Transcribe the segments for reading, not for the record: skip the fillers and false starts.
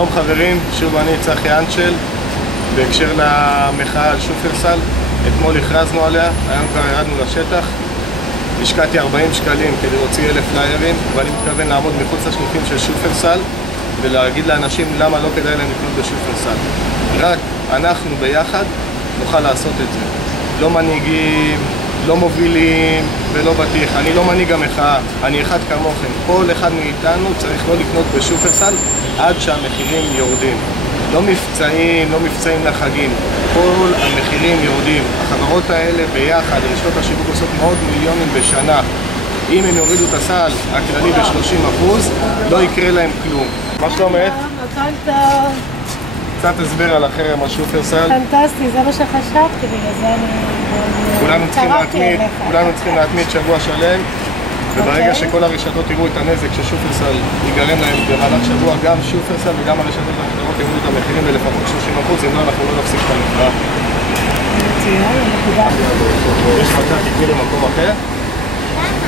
שלום חברים, שוב אני צחי אנשל בהקשר למחאה על שופרסל. אתמול הכרזנו עליה, היום כבר ירדנו לשטח. השקעתי 40 שקלים כדי להוציא 1,000 פליירים, ואני מתכוון לעמוד מחוץ לשליחים של שופרסל ולהגיד לאנשים למה לא כדאי להם לקנות בשופרסל. רק אנחנו ביחד נוכל לעשות את זה. לא מנהיגים, לא מובילים ולא בטיח. אני לא מנהיג המחאה, אני אחד כמוכם. כל אחד מאיתנו צריך לא לקנות בשופרסל עד שהמחירים יורדים. לא מבצעים לחגים. כל המחירים יורדים. החברות האלה ביחד, רשתות השיווק עושות מאות מיליונים בשנה. אם הם יורידו את הסל הכללי ב-30%, לא יקרה להם כלום. מה שלומך? קצת הסבר על החרם על שופרסל. פנטסטי, זה מה שחשבתי, בגלל זה אני... כולנו צריכים להתמיד שבוע שלם, וברגע שכל הרשתות יראו את הנזק ששופרסל ייגרם להם במהלך שבוע, גם שופרסל וגם הרשתות האחרות יראו את המחירים בלפחות 30%, אם לא אנחנו לא נפסיק את המחאה. יש מצב תקני למקום אחר?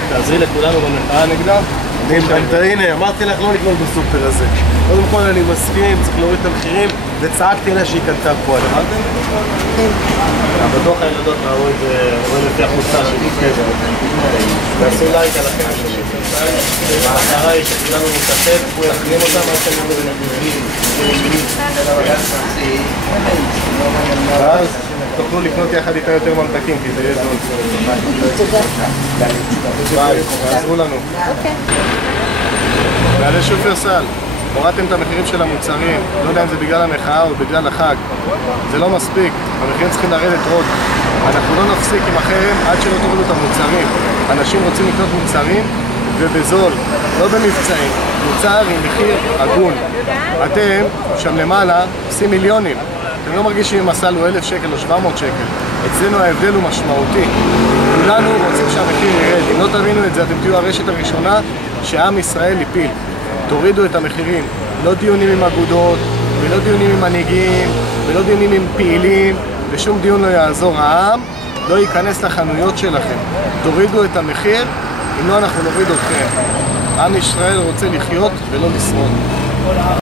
תעזרי לכולנו במחאה נגדה? הנה, אמרתי לך לא לקנות בסופר הזה. קודם כל אני מסכים, צריך להוריד את המחירים, וצעקתי לה שהיא קנתה פה. למדתם? כן. בטוח הילדות ראו את זה, רואים לפי החוצה שלי כזה. ועשו לייק על החרם של שופרסל. והמטרה היא שכולנו נתאחד, נחרים אותם עד שהם יהיו בנקודים. ואז תוכלו לקנות יחד איתה יותר ממתקים, כי זה יהיה זול. ביי, תעזרו לנו. ועלי שופרסל, הורדתם את המחירים של המוצרים, לא יודע אם זה בגלל המחאה או בגלל החג. זה לא מספיק, המחירים צריכים לרדת עוד. אנחנו לא נפסיק עם החרם עד שלא תורידו את המוצרים. אנשים רוצים לקנות מוצרים ובזול, לא במבצעים. מוצר עם מחיר הגון. אתם, שם למעלה, עושים מיליונים. אתם לא מרגישים אם הסל הוא 1,000 שקל או 700 שקל. אצלנו ההבדל הוא משמעותי. כולנו רוצים שהמחיר ירד. אם לא תבינו את זה, אתם תהיו הרשת הראשונה שעם ישראל יפיל. תורידו את המחירים. לא דיונים עם אגודות, ולא דיונים עם מנהיגים, ולא דיונים עם פעילים, ושום דיון לא יעזור. העם לא ייכנס לחנויות שלכם. תורידו את המחיר, אם לא אנחנו נוריד אתכם. עם ישראל רוצה לחיות ולא לשרוד.